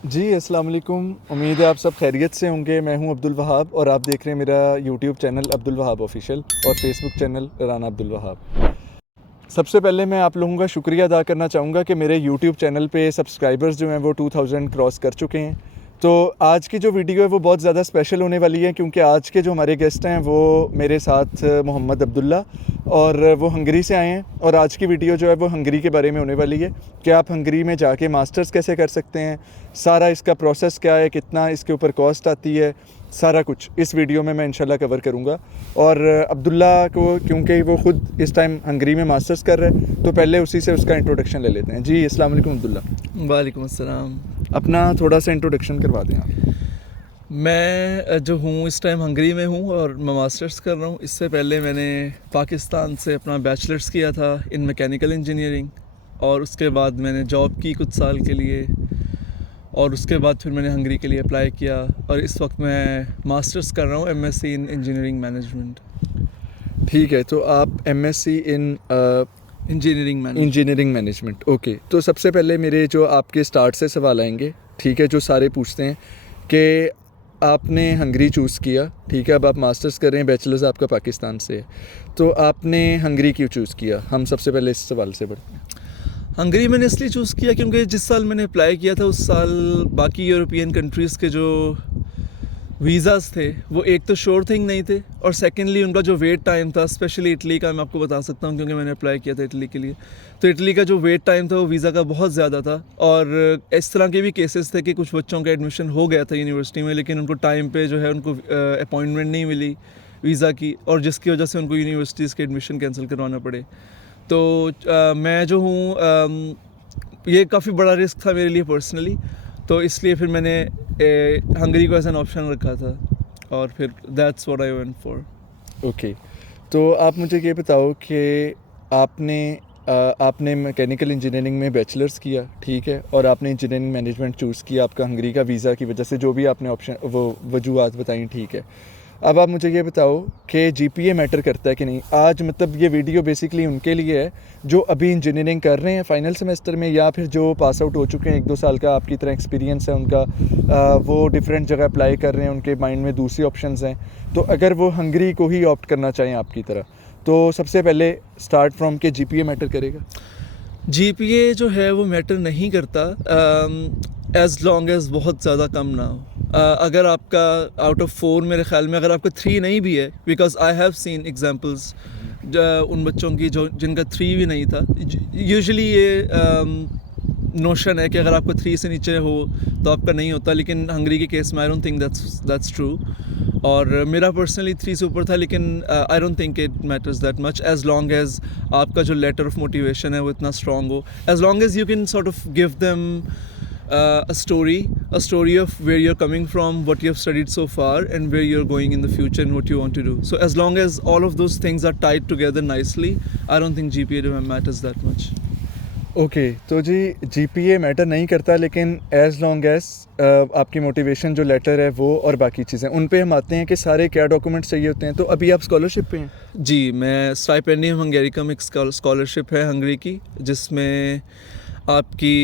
जी अस्सलाम वालेकुम। उम्मीद है आप सब खैरियत से होंगे। मैं हूं अब्दुल वहाब और आप देख रहे हैं मेरा YouTube channel Abdul Wahab official और फेसबुक चैनल राना अब्दुल वहाब। सबसे पहले मैं आप लोगों का शुक्रिया अदा करना चाहूँगा कि मेरे यूट्यूब चैनल पे सब्सक्राइबर्स जो हैं वो 2000 क्रॉस कर चुके हैं। तो आज की जो वीडियो है वो बहुत ज़्यादा स्पेशल होने वाली है क्योंकि आज के जो हमारे गेस्ट हैं वो मेरे साथ मोहम्मद अब्दुल्ला और वो हंगरी से आए हैं और आज की वीडियो जो है वो हंगरी के बारे में होने वाली है कि आप हंगरी में जाके मास्टर्स कैसे कर सकते हैं, सारा इसका प्रोसेस क्या है, कितना इसके ऊपर कॉस्ट आती है, सारा कुछ इस वीडियो में मैं इंशाल्लाह कवर करूँगा। और अब्दुल्ला को क्योंकि वो ख़ुद इस टाइम हंगरी में मास्टर्स कर रहे हैं तो पहले उसी से उसका इंट्रोडक्शन ले लेते हैं। जी अस्सलाम वालेकुम अब्दुल्ला। वालेकुम अस्सलाम। अपना थोड़ा सा इंट्रोडक्शन करवा दें आप। मैं जो हूँ इस टाइम हंगरी में हूँ और मैं मास्टर्स कर रहा हूँ। इससे पहले मैंने पाकिस्तान से अपना बैचलर्स किया था इन मैकेनिकल इंजीनियरिंग और उसके बाद मैंने जॉब की कुछ साल के लिए और उसके बाद फिर मैंने हंगरी के लिए अप्लाई किया और इस वक्त मैं मास्टर्स कर रहा हूँ एमएससी इन इंजीनियरिंग मैनेजमेंट। ठीक है, तो आप MSc in engineering management. Okay, तो सबसे पहले मेरे जो आपके स्टार्ट से सवाल आएंगे, ठीक है, जो सारे पूछते हैं कि आपने हंगरी चूज़ किया, ठीक है, अब आप मास्टर्स कर रहे हैं, बैचलर्स आपका पाकिस्तान से है, तो आपने हंगरी क्यों चूज़ किया? हम सबसे पहले इस सवाल से बढ़ते हैं। हंगरी मैंने इसलिए चूज़ किया क्योंकि जिस साल मैंने अप्लाई किया था उस साल बाकी यूरोपियन कंट्रीज़ के जो वीज़ाज़ थे वो एक तो श्योर थिंग नहीं थे और सेकेंडली उनका जो वेट टाइम था, स्पेशली इटली का मैं आपको बता सकता हूँ क्योंकि मैंने अप्लाई किया था इटली के लिए। तो इटली का जो वेट टाइम था वो वीज़ा का बहुत ज़्यादा था और इस तरह के भी केसेस थे कि कुछ बच्चों का एडमिशन हो गया था यूनिवर्सिटी में लेकिन उनको टाइम पे जो है उनको अपॉइंटमेंट नहीं मिली वीज़ा की और जिसकी वजह से उनको यूनिवर्सिटीज़ के एडमिशन कैंसिल करवाना पड़े। तो मैं जो हूँ ये काफ़ी बड़ा रिस्क था मेरे लिए पर्सनली, तो इसलिए फिर मैंने हंगरी को एज एन ऑप्शन रखा था और फिर that's what I went for. Okay, तो आप मुझे ये बताओ कि आपने मैकेनिकल इंजीनियरिंग में बैचलर्स किया, ठीक है, और आपने इंजीनियरिंग मैनेजमेंट चूज़ किया आपका हंगरी का वीज़ा की वजह से, जो भी आपने ऑप्शन वो वजूहत बताई, ठीक है। अब आप मुझे ये बताओ कि जीपीए मैटर करता है कि नहीं? आज मतलब ये वीडियो बेसिकली उनके लिए है जो अभी इंजीनियरिंग कर रहे हैं फाइनल सेमेस्टर में या फिर जो पास आउट हो चुके हैं, 1-2 साल का आपकी तरह एक्सपीरियंस है उनका, वो डिफरेंट जगह अप्लाई कर रहे हैं, उनके माइंड में दूसरी ऑप्शंस हैं। तो अगर वो हंगरी को ही ऑप्ट करना चाहें आपकी तरह, तो सबसे पहले स्टार्ट फ्रॉम के जीपीए मैटर करेगा? जीपीए जो है वो मैटर नहीं करता एज़ लॉन्ग एज़ बहुत ज़्यादा कम ना हो। अगर आपका आउट ऑफ 4 मेरे ख्याल में अगर आपका 3 नहीं भी है, because I have seen examples उन बच्चों की जो जिनका 3 भी नहीं था। यूजुअली ये नोशन है कि अगर आपका 3 से नीचे हो तो आपका नहीं होता, लेकिन हंगरी के केस में I don't think that's true और मेरा पर्सनली 3 से ऊपर था, लेकिन I don't think it matters that much as long as आपका जो लेटर ऑफ मोटिवेशन है वो इतना स्ट्रॉन्ग हो, as long as you can sort of give them a story of where you're coming from, what you have studied so far and where you're going in the future and what you want to do. So as long as all of those things are tied together nicely, I don't think GPA matters that much. Okay, तो जी GPA matter नहीं करता, लेकिन as long as आपकी motivation जो letter है वो और बाकी चीज़ें, उन पे हम आते हैं कि सारे क्या डॉक्यूमेंट्स चाहिए होते हैं। तो अभी आप स्कॉलरशिप पे हैं? जी, मैं स्टाइपेंडियम हंगेरिकम एक स्कॉलरशिप है हंगरी की, जिसमें आपकी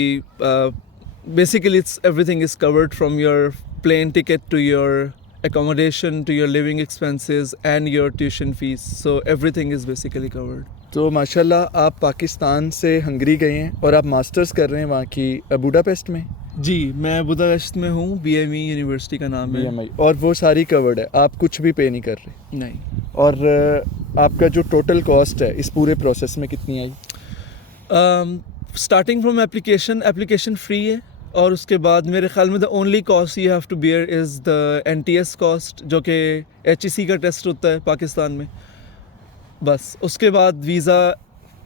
basically it's everything is covered from your plane ticket to your accommodation to your living expenses and your tuition fees, so everything is basically covered. तो माशाल्लाह आप पाकिस्तान से हंगरी गए हैं और आप मास्टर्स कर रहे हैं वहाँ की बुडापेस्ट में? जी, मैं बुदापेस्ट में हूँ, BME यूनिवर्सिटी का नाम है। BMI, और वो सारी कवर्ड है, आप कुछ भी पे नहीं कर रहे? नहीं। और आपका जो टोटल कॉस्ट है इस पूरे प्रोसेस में कितनी आई? स्टार्टिंग फ्रॉम एप्लीकेशन फ्री है और उसके बाद मेरे ख्याल में the only cost you have to bear is the NTS cost, जो कि HEC का टेस्ट होता है पाकिस्तान में, बस। उसके बाद वीज़ा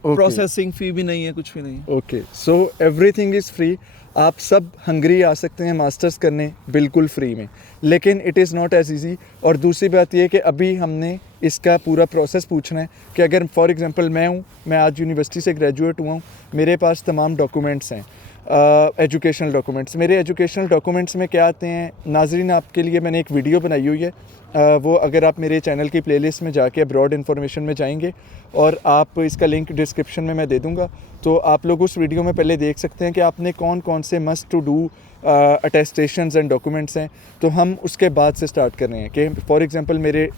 प्रोसेसिंग फ़ी भी नहीं है, कुछ भी नहीं। Okay, so everything is free. आप सब हंगरी आ सकते हैं मास्टर्स करने बिल्कुल फ्री में, लेकिन it is not as easy. और दूसरी बात यह कि अभी हमने इसका पूरा प्रोसेस पूछना है कि अगर फॉर एग्जांपल मैं आज यूनिवर्सिटी से ग्रेजुएट हुआ हूँ, मेरे पास तमाम डॉक्यूमेंट्स हैं, एजुकेशनल डॉक्यूमेंट्स। मेरे एजुकेशनल डॉक्यूमेंट्स में क्या आते हैं, नाजरीन आपके लिए मैंने एक वीडियो बनाई हुई है, वो अगर आप मेरे चैनल की प्लेलिस्ट में जाके ब्रॉड इन्फॉर्मेशन में जाएंगे और आप इसका लिंक डिस्क्रिप्शन में मैं दे दूंगा, तो आप लोग उस वीडियो में पहले देख सकते हैं कि आपने कौन कौन से must to do attestations and documents हैं। तो हम उसके बाद से स्टार्ट कर रहे हैं कि फॉर एग्जांपल मेरे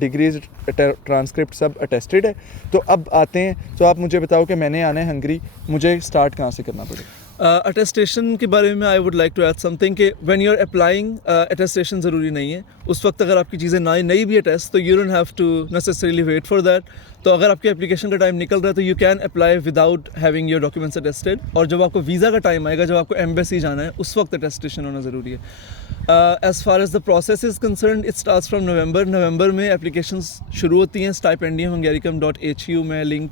डिग्रीज ट्रांसक्रिप्ट सब अटेस्टेड है। तो अब आते हैं, तो आप मुझे बताओ कि मैंने आना है हंगरी, मुझे स्टार्ट कहाँ से करना पड़ेगा? अटेस्टेशन के बारे में I would like to add something कि when you are applying attestation ज़रूरी नहीं है। उस वक्त अगर आपकी चीज़ें नई भी है टेस्ट, तो you don't have to necessarily wait for that. तो अगर आपके एप्लीकेशन का टाइम निकल रहा है तो you can apply without having your documents attested. और जब आपको वीज़ा का टाइम आएगा, जब आपको एम्बेसी जाना है, उस वक्त अटेस्टेशन होना ज़रूरी है। As far as the process is concern, it starts from November में एप्लीकेशंस शुरू होती हैं। stipendiumhungaricum.hu मैं लिंक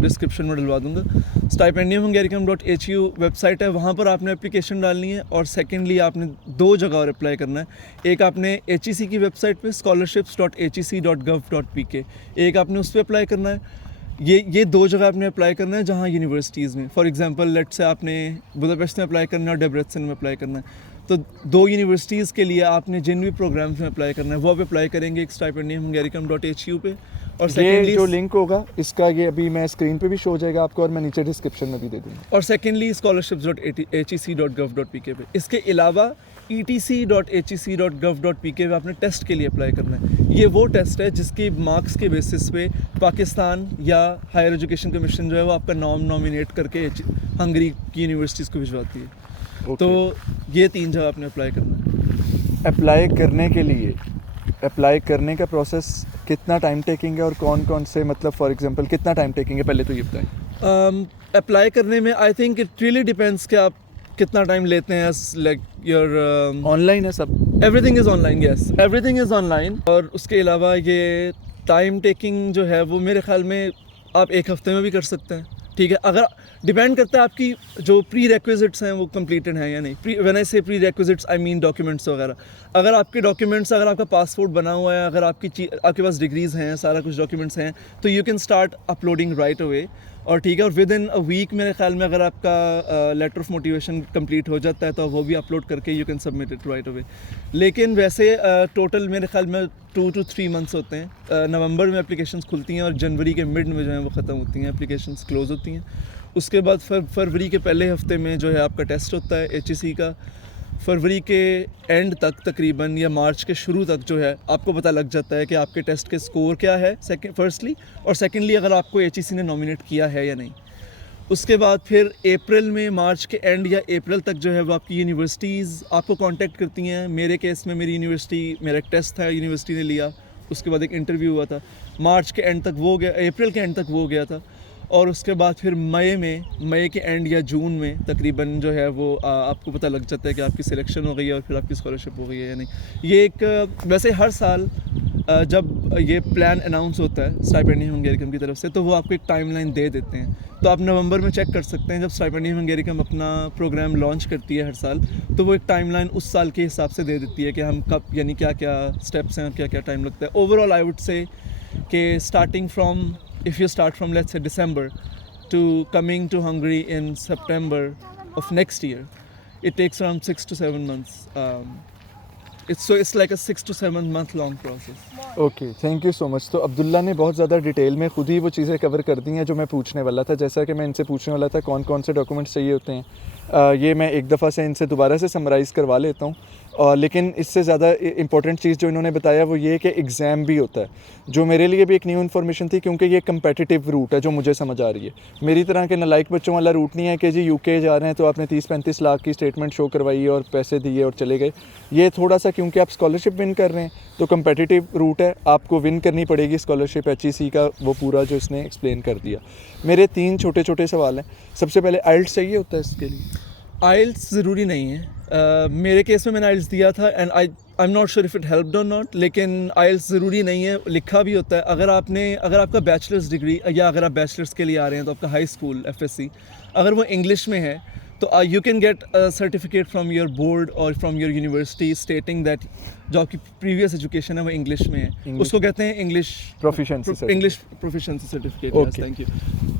डिस्क्रिप्शन में डलवा दूँगा। stipendiumhungaricum.hu वेबसाइट है, वहाँ पर आपने एप्लीकेशन डालनी है। और सेकेंडली आपने 2 जगह और अप्लाई करना है। एक आपने HEC की वेबसाइट पे scholarships.hec.gov.pk, एक आपने उस पर अप्लाई करना है। ये 2 जगह आपने अप्लाई करना है जहाँ यूनिवर्सिटीज़ में, फॉर एग्जांपल लेट्स से आपने बुदापेस्ट में अप्लाई करना है और डेब्रेसन में अप्लाई करना है। तो 2 यूनिवर्सिटीज़ के लिए आपने जिन भी प्रोग्राम्स में अप्लाई करना है वो आप अप्लाई करेंगे एक stipendiumhungaricum.hu पे। और ये सेकेंडली जो लिंक होगा इसका, ये अभी मैं स्क्रीन पे भी शो हो जाएगा आपको और मैं नीचे डिस्क्रिप्शन में भी दे दूँगा। और सेकेंडली scholarships.hec.gov.pk पे। इसके अलावा etc.hec.gov.pk पे आपने टेस्ट के लिए अप्लाई करना है। ये वो टेस्ट है जिसकी मार्क्स के बेसिस पे पाकिस्तान या हायर एजुकेशन कमीशन जो है वो आपका नॉमिनेट करके हंगरी की यूनिवर्सिटीज़ को भिजवाती है। तो ये 3 जगह आपने अप्लाई करना है। अप्लाई करने के लिए, अप्लाई करने का प्रोसेस कितना टाइम टेकिंग है और कौन कौन से, मतलब फॉर एग्जांपल कितना टाइम टेकिंग है, पहले तो ये बताएं। अप्लाई करने में I think it really depends कि आप कितना टाइम लेते हैं। लाइक योर ऑनलाइन है सब? Everything is online, yes everything is online. और उसके अलावा ये टाइम टेकिंग जो है वो मेरे ख्याल में आप 1 हफ्ते में भी कर सकते हैं। ठीक है, अगर डिपेंड करता है आपकी जो प्री रेक्विजिट्स हैं वो कंप्लीटेड हैं या नहीं। व्हेन आई से pre requisites I mean documents वगैरह। अगर आपके डॉक्यूमेंट्स, अगर आपका पासपोर्ट बना हुआ है, अगर आपके पास डिग्रीज़ हैं, सारा कुछ डॉक्यूमेंट्स हैं, तो you can start uploading right away. और ठीक है, और विद इन अ वीक मेरे ख्याल में अगर आपका लेटर ऑफ मोटिवेशन कंप्लीट हो जाता है तो वो भी अपलोड करके you can submit it right away. लेकिन वैसे टोटल मेरे ख्याल में 2 to 3 मंथ्स होते हैं। नवंबर में एप्लीकेशंस खुलती हैं और जनवरी के मिड में जो है वो ख़त्म होती हैं, एप्लीकेशंस क्लोज होती हैं। उसके बाद फरवरी के पहले हफ्ते में जो है आपका टेस्ट होता है HEC का। फरवरी के एंड तक तकरीबन या मार्च के शुरू तक जो है आपको पता लग जाता है कि आपके टेस्ट के स्कोर क्या है फर्स्टली, और सेकेंडली अगर आपको HEC ने नॉमिनेट किया है या नहीं। उसके बाद फिर अप्रैल में, मार्च के एंड या अप्रैल तक जो है वो आपकी यूनिवर्सिटीज़ आपको कांटेक्ट करती हैं। मेरे केस में मेरी यूनिवर्सिटी, मेरा एक टेस्ट था, यूनिवर्सिटी ने लिया, उसके बाद एक इंटरव्यू हुआ था, मार्च के एंड तक वो गया, अप्रैल के एंड तक वो गया था। और उसके बाद फिर मई के एंड या जून में तकरीबन जो है वो आपको पता लग जाता है कि आपकी सिलेक्शन हो गई है और फिर आपकी स्कॉलरशिप हो गई है या नहीं। ये एक वैसे हर साल जब ये प्लान अनाउंस होता है स्टाइपेंडियम हंगेरिकम की तरफ से, तो वो आपको एक टाइमलाइन दे देते हैं। तो आप नवंबर में चेक कर सकते हैं, जब स्टाइपेंडियम हंगेरिकम अपना प्रोग्राम लॉन्च करती है हर साल, तो वो एक टाइमलाइन उस साल के हिसाब से दे देती है कि हम कब, यानी क्या क्या स्टेप्स हैं और क्या क्या टाइम लगता है। ओवरऑल आई वुड से कि starting from, if you start from let's say December to coming to Hungary in September of next year, it takes around 6 to 7 months. It's like a 6 to 7 month long process. Okay, thank you so much. तो अब्दुल्ला ने बहुत ज़्यादा detail में खुद ही वो चीज़ें cover कर दी हैं जो मैं पूछने वाला था। जैसा कि मैं इनसे पूछने वाला था कौन कौन से डॉक्यूमेंट्स चाहिए होते हैं, ये मैं एक दफ़ा से इनसे दोबारा से समराइज़ करवा लेता हूँ। लेकिन इससे ज़्यादा इंपॉर्टेंट चीज़ जो इन्होंने बताया वो ये कि एग्ज़ाम भी होता है, जो मेरे लिए भी एक न्यू इन्फॉर्मेशन थी, क्योंकि ये कम्पेटिटिव रूट है जो मुझे समझ आ रही है। मेरी तरह के नालायक बच्चों वाला रूट नहीं है कि जी UK जा रहे हैं तो आपने 30-35 लाख की स्टेटमेंट शो करवाई और पैसे दिए और चले गए। ये थोड़ा सा, क्योंकि आप स्कॉलरशिप विन कर रहे हैं तो कम्पेटिटिव रूट है, आपको विन करनी पड़ेगी स्कॉलरशिप। HEC का वो पूरा जो इसने एक्सप्लेन कर दिया। मेरे 3 छोटे छोटे सवाल हैं। सबसे पहले IELTS चाहिए होता है इसके लिए? IELTS ज़रूरी नहीं है। मेरे केस में मैंने IELTS दिया था and I am not sure if it helped और नॉट, लेकिन IELTS ज़रूरी नहीं है, लिखा भी होता है। अगर आपका बैचलर्स डिग्री या अगर आप बैचलर्स के लिए आ रहे हैं तो आपका हाई स्कूल FSC अगर वो इंग्लिश में है तो you can get a certificate from your board और from your university stating that जो आपकी प्रीवियस एजुकेशन है वो इंग्लिश में है। उसको कहते हैं English proficiency certificate. Okay. Thank you.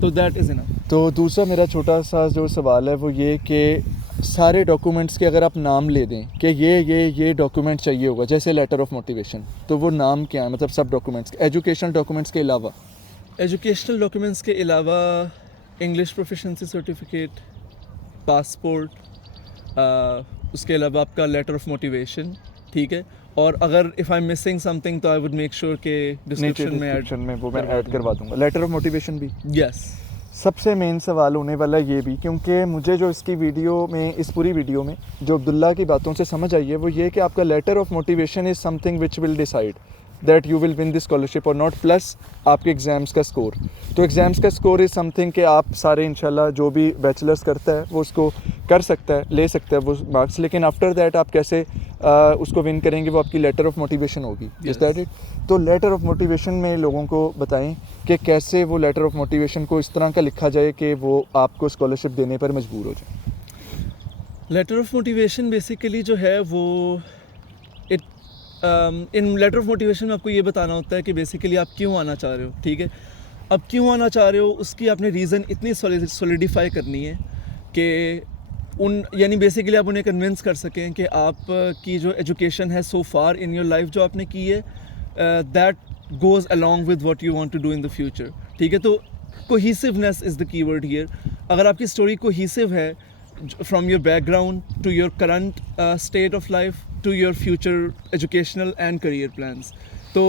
तो दैट इज़ इनफ। तो दूसरा मेरा छोटा सा जो सवाल है वो ये कि सारे डॉक्यूमेंट्स के अगर आप नाम ले दें कि ये डॉक्यूमेंट चाहिए होगा, जैसे लेटर ऑफ मोटिवेशन, तो वो नाम क्या है, मतलब सब डॉक्यूमेंट्स, एजुकेशनल डॉक्यूमेंट्स के अलावा? एजुकेशनल डॉक्यूमेंट्स के अलावा इंग्लिश प्रोफिशेंसी सर्टिफिकेट, पासपोर्ट, उसके अलावा आपका लेटर ऑफ मोटिवेशन, ठीक है। और अगर if I am missing something तो आई वुड मेक श्योर के नीचे डिस्क्रिप्शन में वो मैं ऐड करवा दूंगा, लेटर ऑफ मोटिवेशन भी। यस। सबसे मेन सवाल होने वाला ये भी, क्योंकि मुझे जो इसकी वीडियो में, इस पूरी वीडियो में जो अब्दुल्ला की बातों से समझ आई है वो ये कि आपका letter of motivation is something which will decide that you will win this scholarship और नॉट, प्लस आपके एग्ज़ाम्स का स्कोर। तो एग्ज़ाम्स का स्कोर इज़ समथिंग कि आप सारे इंशाल्लाह जो भी बैचलर्स करता है वो उसको कर सकता है, ले सकता है वो मार्क्स, लेकिन आफ्टर दैट आप कैसे उसको विन करेंगे वो आपकी लेटर ऑफ मोटिवेशन होगी। Is that it? तो लेटर ऑफ मोटिवेशन में लोगों को बताएं कि कैसे वो लेटर ऑफ मोटिवेशन को इस तरह का लिखा जाए कि वो आपको स्कॉलरशिप देने पर मजबूर हो जाए। लेटर ऑफ मोटिवेशन बेसिकली जो है वो इन लेटर ऑफ मोटिवेशन में आपको ये बताना होता है कि बेसिकली आप क्यों आना चाह रहे हो, ठीक है। अब क्यों आना चाह रहे हो उसकी आपने रीज़न इतनी सॉलिडिफाई करनी है कि यानी बेसिकली आप उन्हें कन्विंस कर सकें कि आप की जो एजुकेशन है सो फार इन योर लाइफ जो आपने की है that goes along with what you want to do in the future, ठीक है। तो cohesiveness is the keyword here. अगर आपकी स्टोरी कोहिसिव है from your background to your current state of life to your future educational and career plans. So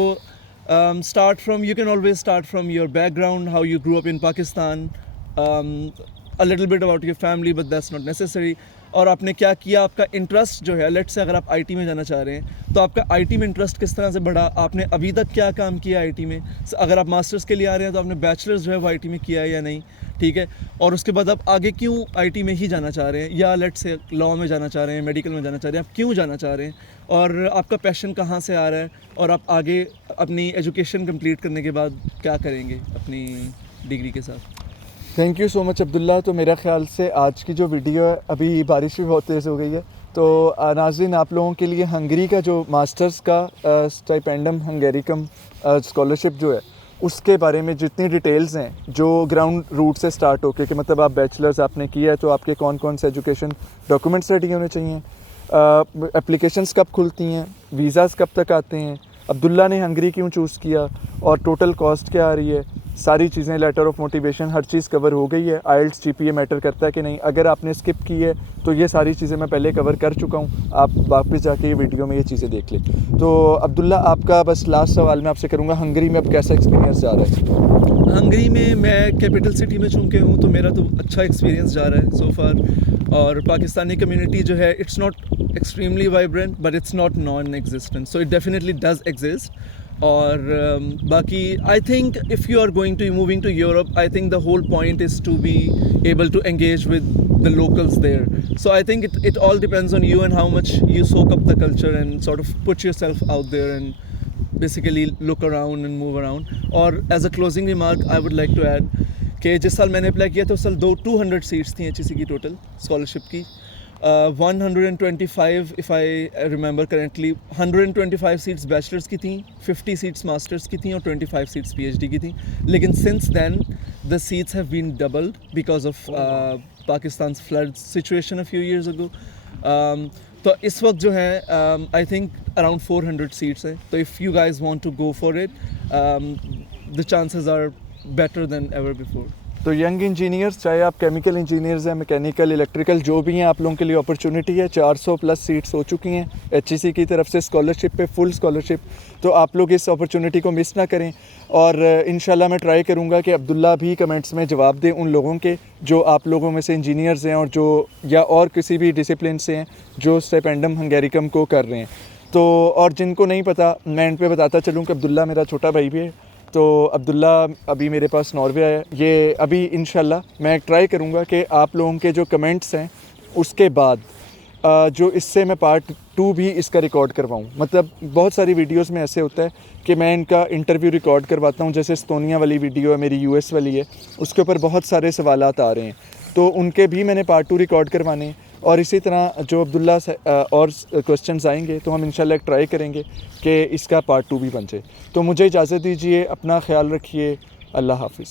you can always start from your background, how you grew up in Pakistan, a little bit about your family, but that's not necessary. और आपने क्या किया, आपका interest जो है, let's say अगर आप IT में जाना चाह रहे हैं तो आपका आईटी में इंटरेस्ट किस तरह से बढ़ा, आपने अभी तक क्या काम किया आईटी में। अगर आप मास्टर्स के लिए आ रहे हैं तो आपने बैचलर्स जो है वो आईटी में किया है या नहीं, ठीक है। और उसके बाद आप आगे क्यों आईटी में ही जाना चाह रहे हैं, या लेट्स से लॉ में जाना चाह रहे हैं, मेडिकल में जाना चाह रहे हैं, आप क्यों जाना चाह रहे हैं और आपका पैशन कहाँ से आ रहा है, और आप आगे अपनी एजुकेशन कंप्लीट करने के बाद क्या करेंगे अपनी डिग्री के साथ। Thank you so much Abdullah. तो मेरा ख्याल से आज की जो वीडियो है, अभी बारिश भी बहुत तेज़ हो गई है, तो नाज़रीन आप लोगों के लिए हंगरी का जो मास्टर्स का स्टाइपेंडम हंगेरिकम स्कॉलरशिप जो है उसके बारे में जितनी डिटेल्स हैं, जो ग्राउंड रूट से स्टार्ट होके कि मतलब आप बैचलर्स आपने किया है तो आपके कौन कौन से एजुकेशन डॉक्यूमेंट्स रेडी होने चाहिए, एप्लीकेशंस कब खुलती हैं, वीज़ाज़ कब तक आते हैं, अब्दुल्ला ने हंगरी क्यों चूज़ किया और टोटल कॉस्ट क्या आ रही है, सारी चीज़ें, लेटर ऑफ मोटिवेशन, हर चीज़ कवर हो गई है। आइल्स जीपीए मैटर करता है कि नहीं, अगर आपने स्किप की है तो ये सारी चीज़ें मैं पहले कवर कर चुका हूँ, आप वापस जाके ये वीडियो में ये चीज़ें देख लें। तो अब्दुल्ला आपका बस लास्ट सवाल मैं आपसे करूँगा, हंगरी में अब कैसा एक्सपीरियंस जा रहा है? हंगरी में मैं कैपिटल सिटी में चूँकि हूँ तो मेरा तो अच्छा एक्सपीरियंस जा रहा है सो फार। और पाकिस्तानी कम्युनिटी जो है it's not extremely vibrant but it's not non existent, so it definitely does exist. और बाकी I think if you are going to moving to Europe, I think the whole point is to be able to engage with the locals there. So I think it all depends on you and how much you soak up the culture and sort of put yourself out there and basically look around and move around. और as a closing remark I would like to add कि जिस साल मैंने apply किया था उस साल 200 seats थी HEC की टोटल स्कॉलरशिप की। 125 if I remember correctly, 125 seats bachelors की थी, 50 सीट्स मास्टर्स की थी और 25 सीट्स PhD की थी। लेकिन since then the seats have been doubled because of Pakistan's flood situation a few years ago. तो इस वक्त जो है I think around 400 seats हैं। तो if you guys want to go for it, the chances are better than ever before. तो young engineers, चाहे आप केमिकल इंजीनियर्स हैं, मैकेनिकल, इलेक्ट्रिकल, जो भी हैं, आप लोगों के लिए अपॉर्चुनिटी है। 400 प्लस सीट्स हो चुकी हैं HEC की तरफ से स्कॉलरशिप पे, फुल स्कॉलरशिप। तो आप लोग इस अपॉर्चुनिटी को मिस ना करें। और इंशाल्लाह मैं ट्राई करूँगा कि अब्दुल्ला भी कमेंट्स में जवाब दें उन लोगों के जो आप लोगों में से इंजीनियर्स हैं और जो या और किसी भी डिसिप्लिन से हैं जो स्टाइपेंडम हंगेरिकम को कर रहे हैं। तो और जिनको नहीं पता, मैं इन पर बताता चलूँ कि अब्दुल्ला मेरा छोटा भाई भी है। तो अब्दुल्ला अभी मेरे पास नॉर्वे आया है। ये अभी इंशाल्लाह मैं ट्राई करूँगा कि आप लोगों के जो कमेंट्स हैं उसके बाद जो इससे मैं पार्ट 2 भी इसका रिकॉर्ड करवाऊँ। मतलब बहुत सारी वीडियोस में ऐसे होता है कि मैं इनका इंटरव्यू रिकॉर्ड करवाता हूँ, जैसे एस्तोनिया वाली वीडियो है मेरी, US वाली है, उसके ऊपर बहुत सारे सवालात आ रहे हैं, तो उनके भी मैंने पार्ट 2 रिकॉर्ड करवाने हैं। और इसी तरह जो अब्दुल्ला से और क्वेश्चंस आएंगे तो हम इंशाल्लाह ट्राई करेंगे कि इसका पार्ट 2 भी बन जाए। तो मुझे इजाज़त दीजिए, अपना ख्याल रखिए, अल्लाह हाफ़िज़।